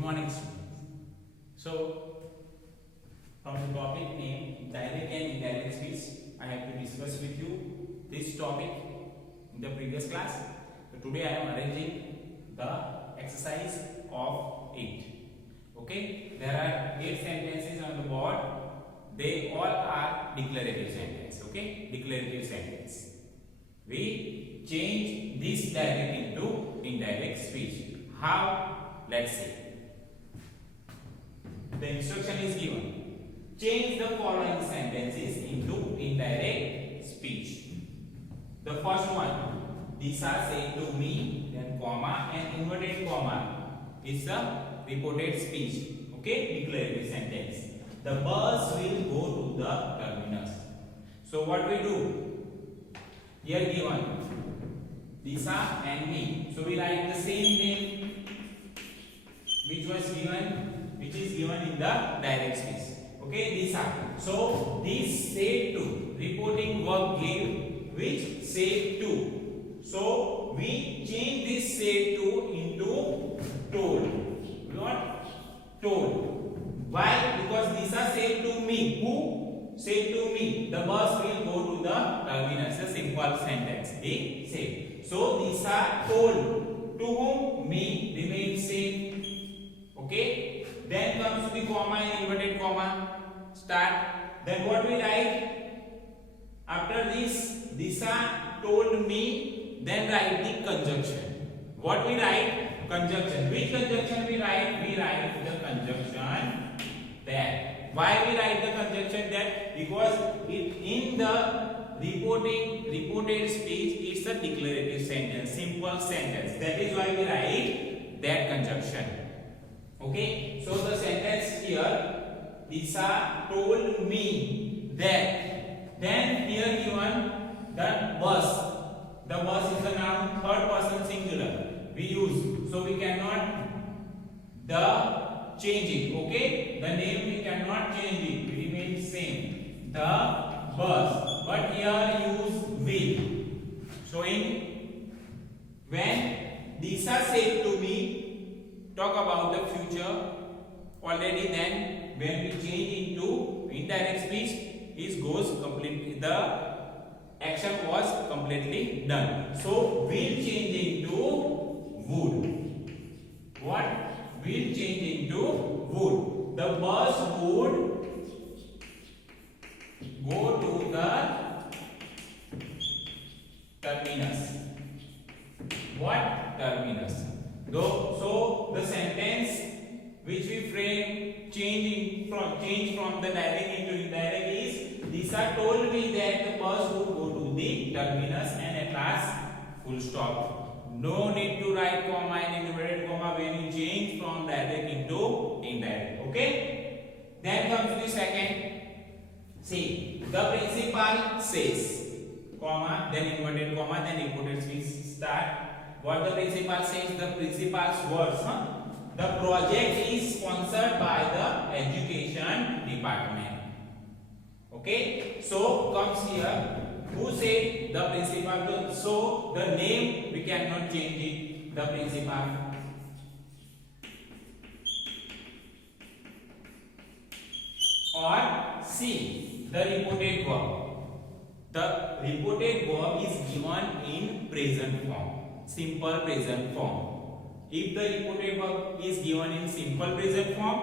morning, students. So, from the topic name direct and indirect speech, I have to discuss with you this topic in the previous class. So today I am arranging the exercise of 8. Okay, there are 8 sentences on the board. They all are declarative sentence. Okay, declarative sentence. We change this direct into indirect speech. How? Let's see. The instruction is given. Change the following sentences into indirect speech. The first one, these are said to me, then comma and inverted comma is the reported speech. Okay, declarative sentence. The bus will go to the terminus. So what we do? Here given Lisa and me. So we write the same name which is given in the direct speech. Okay, Lisa. So this said to, reporting verb gave which said to. So we change this said to into told. What? Told. Why? Because Lisa said to me. Who said to me? The bus will go to the terminus. A simple sentence. He said. So Lisa told. To whom? Me. Remains same. Okay. Then comes the comma and inverted comma. Start. Then what we write? After this, Lisa told me. Then write the conjunction. What we write? Conjunction. Which conjunction we write? We write the conjunction that. Why we write the conjunction that? Because it in the reported speech it's a declarative sentence, simple sentence. That is why we write that conjunction. Okay, so the sentence here, Lisa told me that. Then here given the bus. The bus is a noun, third person singular. We use, so we cannot change it. Okay, the name we cannot change it. It remains same. The bus, but here use will. Showing when Lisa said to me. Talk about the future already. Then when we change into indirect speech, it goes completely, the action was completely done. So will change into would. What? Will change into would. The bus would go to the terminus. What? Terminus. So the sentence which we frame change from the direct into indirect is Lisa told me that the bus would go to the terminus, and at last full stop. No need to write comma and inverted comma when you change from direct into indirect. Okay. Then comes the second. See, the principal says comma, then inverted comma, then reported speech. Start. What the principal says, the principal's words. The project is sponsored by the education department. Okay, so comes here. Who said? The principal. So the name we cannot change it. The principal. Or C, the reported verb. The reported verb is given in present form. Simple present form. If the reported verb is given in simple present form,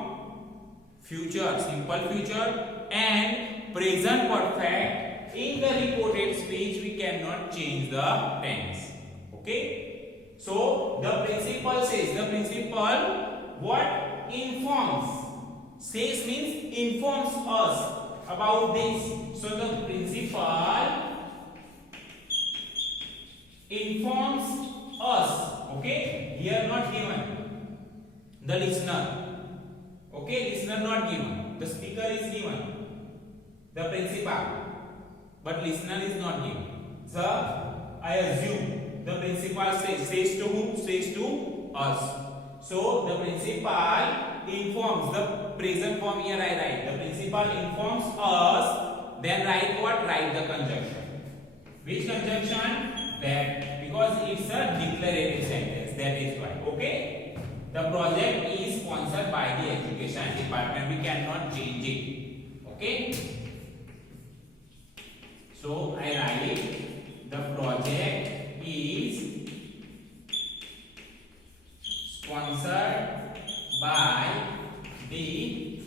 future, simple future, and present perfect, in the reported speech we cannot change the tense. Okay. So the principal says. The principal what? Informs. Says means informs us about this. So the principal informs us. Okay, here not given. The listener. Okay, listener not given. The speaker is given. The principal, but listener is not given. So I assume the principal says to whom? Says to us. So the principal informs. The present form here I write. The principal informs us. Then write what? Write the conjunction. Which conjunction? That. Because it's a declarative sentence, that is why. Okay. The project is sponsored by the education department. We cannot change it. Okay. So I write the project is sponsored by the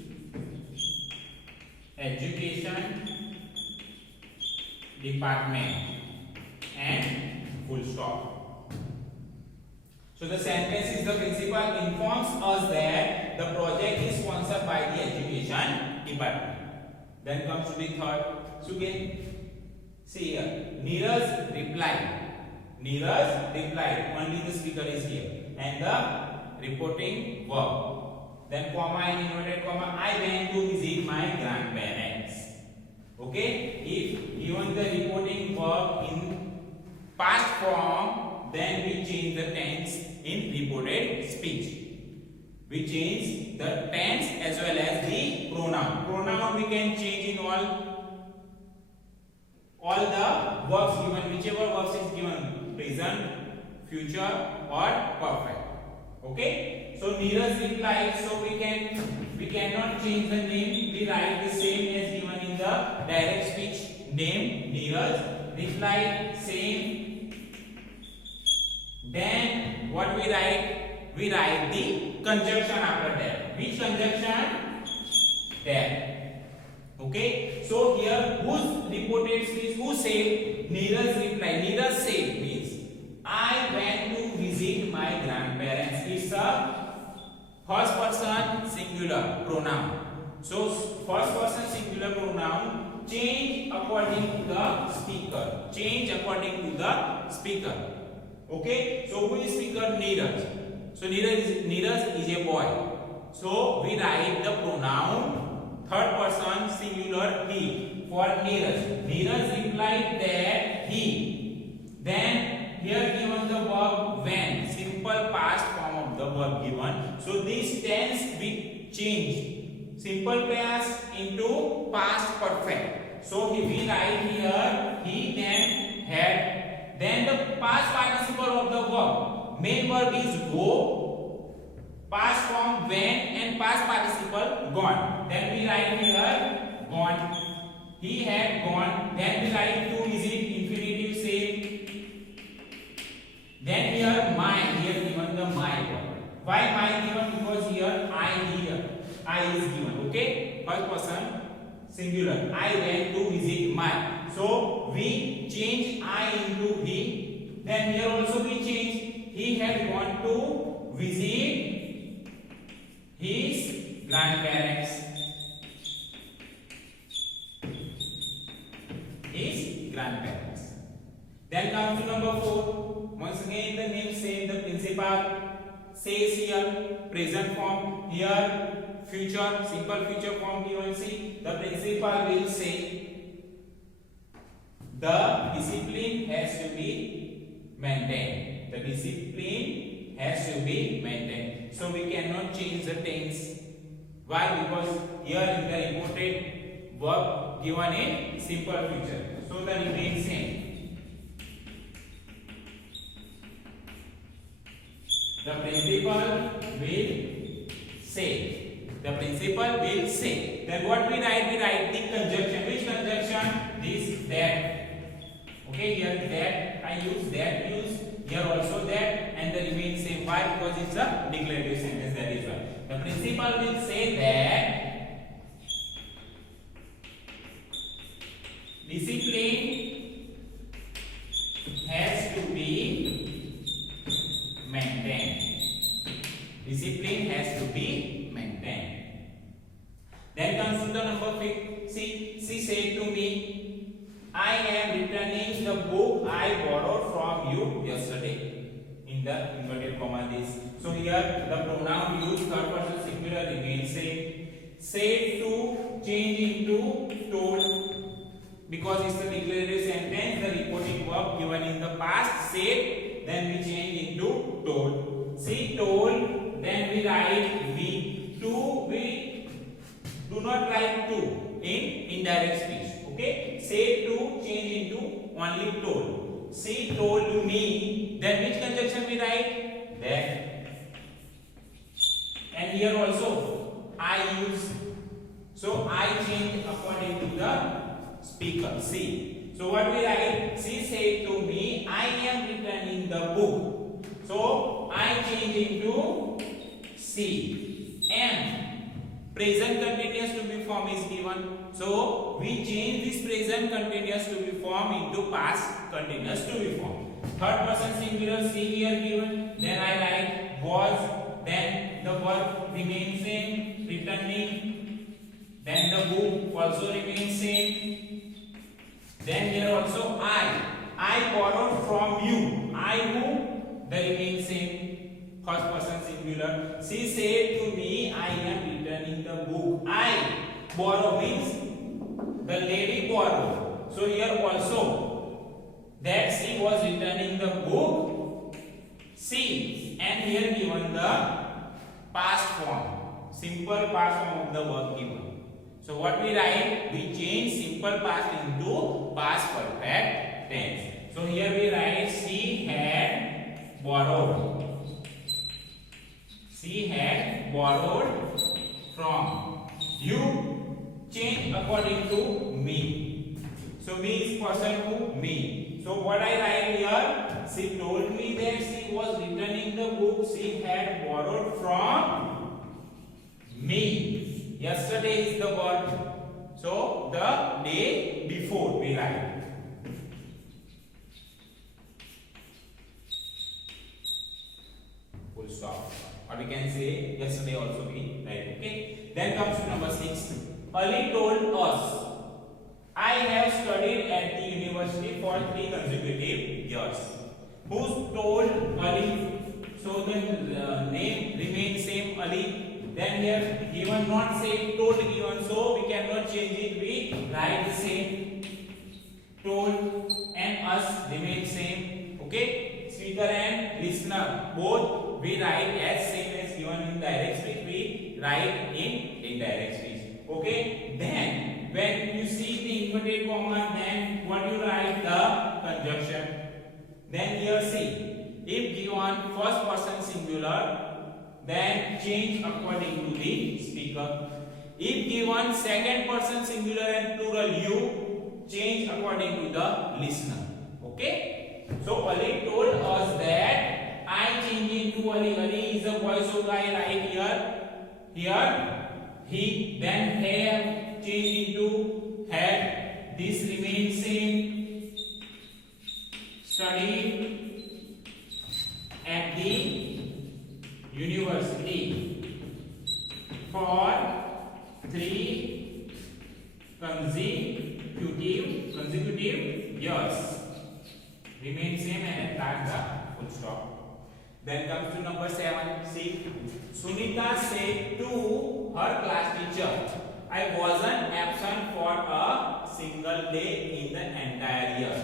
education department and full stop. So the sentence is the principal informs us that the project is sponsored by the education department. Then comes to the third. So again, see here, Neeraj replied. Neeraj replied. Only the speaker is here. And the reporting verb. Then comma and inverted comma. I went to visit my grandparents. Okay. If given the reporting verb in past form, then we change the tense in reported speech. We change the tense as well as the pronoun. Pronoun we can change in all the verbs given, whichever verbs is given, present, future or perfect. Okay. So Neeraj replied. So we cannot change the name. We write the same as given in the direct speech. Name Neeraj replied same. Then what we write? We write the conjunction after that. Which conjunction? That. Okay. So here whose reported speech? Who said? Neeraj replied. Neeraj said means I went to visit my grandparents. It's a first person singular pronoun. So first person singular pronoun change according to the speaker. Change according to the speaker. Okay. So who is speaker? Neeraj. So Neeraj is a boy. So we write the pronoun third person singular he for Neeraj. Neeraj replied that he. Then here given the verb when, simple past form of the verb given. So this tense we change simple past into past perfect. So we write here he then had. Then the past participle of the verb. Main verb is go, past form when and past participle gone. Then we write here gone. He had gone. Then we write to visit infinitive say. Then here my, here given the my word. Why my given? Because here I is given. Okay. First person singular. I went to visit my. So we change I into he. Then here also we change. He had gone to visit his grandparents. His grandparents. Then comes to number 4. Once again the name same, the principal says here present form, here future, simple future form given. See, the principal will say the discipline has to be maintained. The discipline has to be maintained. So we cannot change the tense. Why? Because here in the reported verb given in simple future. So the remains same. The principal will say. The principal will say. Then what we write? We write the conjunction. Which conjunction? This, that. Okay, here that. I use that. Use here also that. And the remains same. Why? Because it's a declarative sentence. That is why. The principal will say that discipline has to be maintained. Discipline has to be maintained. Then comes to the number 5. She said to me, I am returning the book I borrowed from you yesterday. In the inverted comma this. So here the pronoun used third person singular remains same. Said to change into told. Because it's the declarative sentence, the reporting verb given in the past said, then we change into told. She told, then we write we. To, we do not write to in indirect speech. Okay? Said to change into only told. She told me, then which conjunction we write? That. and here also I use. So I change according to the speaker. See. So what we write? She said to me, I am returning the book. So I change into she. And present continuous to be form is given. So we change this present continuous to be form into past continuous to be form. Third person singular she here given. Then I write was. Then the verb remains same, returning. Then the book also remains same. Then here also I borrowed from you. I who? The remains same. First person singular. She said to me, I am returning the book. I borrow means the lady borrowed. So here also that she was returning the book. She, and here given the past form, simple past form of the verb given. So what we write? We change simple past into past perfect tense. So here we write she had borrowed. She had borrowed from you. Change according to me. So me is person who? Me. So what I write here? She told me that she was returning the book she had borrowed from me. Yesterday is the verb. So the day before we write. Full stop. Or we can say yesterday also we write. Okay. Then comes to number 6. Ali told us, I have studied at the university for 3 consecutive years. Who told Ali? So the name remains same, Ali. Then here given not say told given, so we cannot change it. We write the same. Told and us remain same. Okay. Speaker and listener both we write as same as given in direct speech. We write in indirect speech. Okay. Then when you see the inverted comma, then what you write? The conjunction. Then here see, if given first person singular, then change according to the speaker. If given second person singular and plural, you change according to the listener. Okay. So Ali told us that I change into Ali. Ali is a boy, so I write here he. Then have change into had. This remains same. Studied at the university for 3 consecutive years. Remain same and at the full stop. Then comes to number 7. See, Sunita said to her class teacher, I wasn't absent for a single day in the entire year.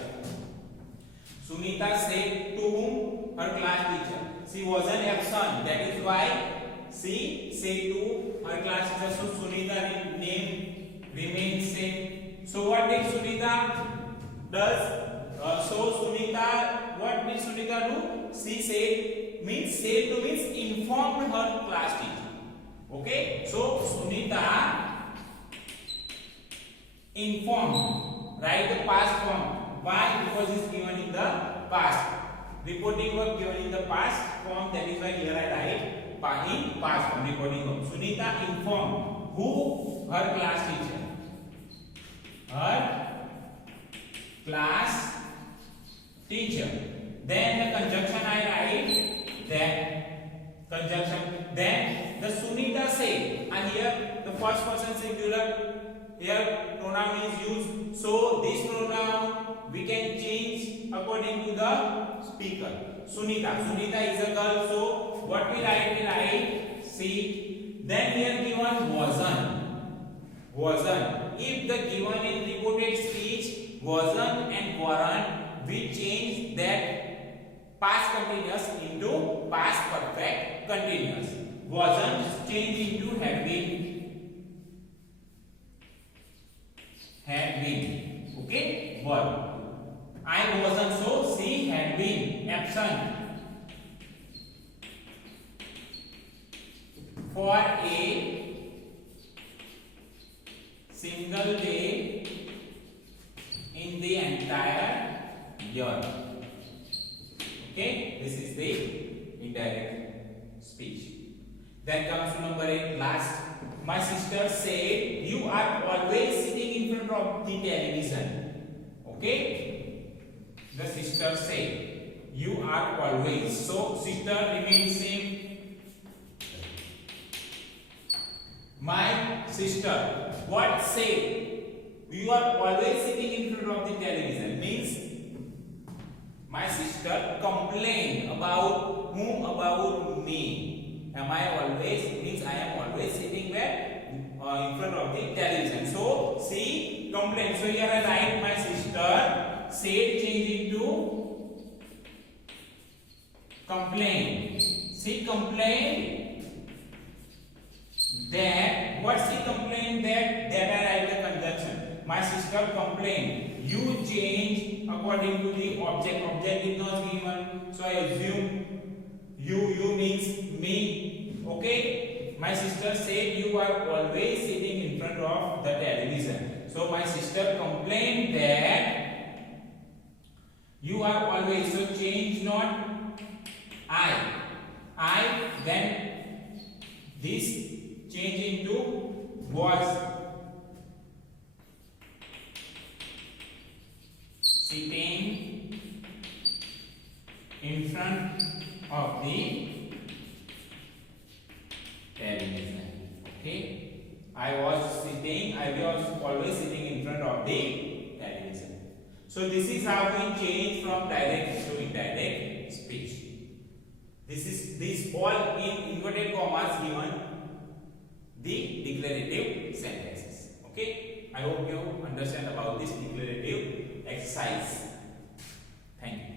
Sunita said to whom? Her class teacher. She wasn't absent. That is why she said to her class teacher. So Sunita name remains same. So what did Sunita does? What did Sunita do? She said means informed her class teacher. Okay. So Sunita informed. Write the past form. Why? Because it's given in the past. Reporting verb given in the past form. That is why here I write in past form. Reporting verb. Sunita informed who? Her class teacher. Her class teacher. Then the conjunction I write. Then conjunction. Then the Sunita say. And here the first person singular. Here pronoun is used. So this pronoun we can change according to the speaker. Sunita. Sunita is a girl. So what we write? We write she. Then here given wasn't. If the given in reported speech wasn't and weren't, we change that past continuous into past perfect continuous. Wasn't change into have been. Had been. Okay. Verb. I wasn't, so she had been absent. for a single day in the entire year. Okay, this is the indirect speech. Then comes to number 8, last. My sister said you are always sitting in front of the television. Okay, the sister said you are always. So sister remains same. My sister what said? You are always sitting in front of the television means my sister complained about whom? About me. Am I always means I am always sitting where? In front of the television. So she complained. So here I write my sister said change into complained. She complained that what she complained that I write the conjunction. My sister complained. You change according to the object. Object is not given, so I assume you means me. Okay. My sister said you are always sitting in front of the television. So my sister complained that you are always. So change not I then this change into was sitting in front of the television. Okay, I was always sitting in front of the television. So this is how we change from direct to indirect speech. This all in inverted commas given the declarative sentences. Okay, I hope you understand about this declarative exercise. Thank you.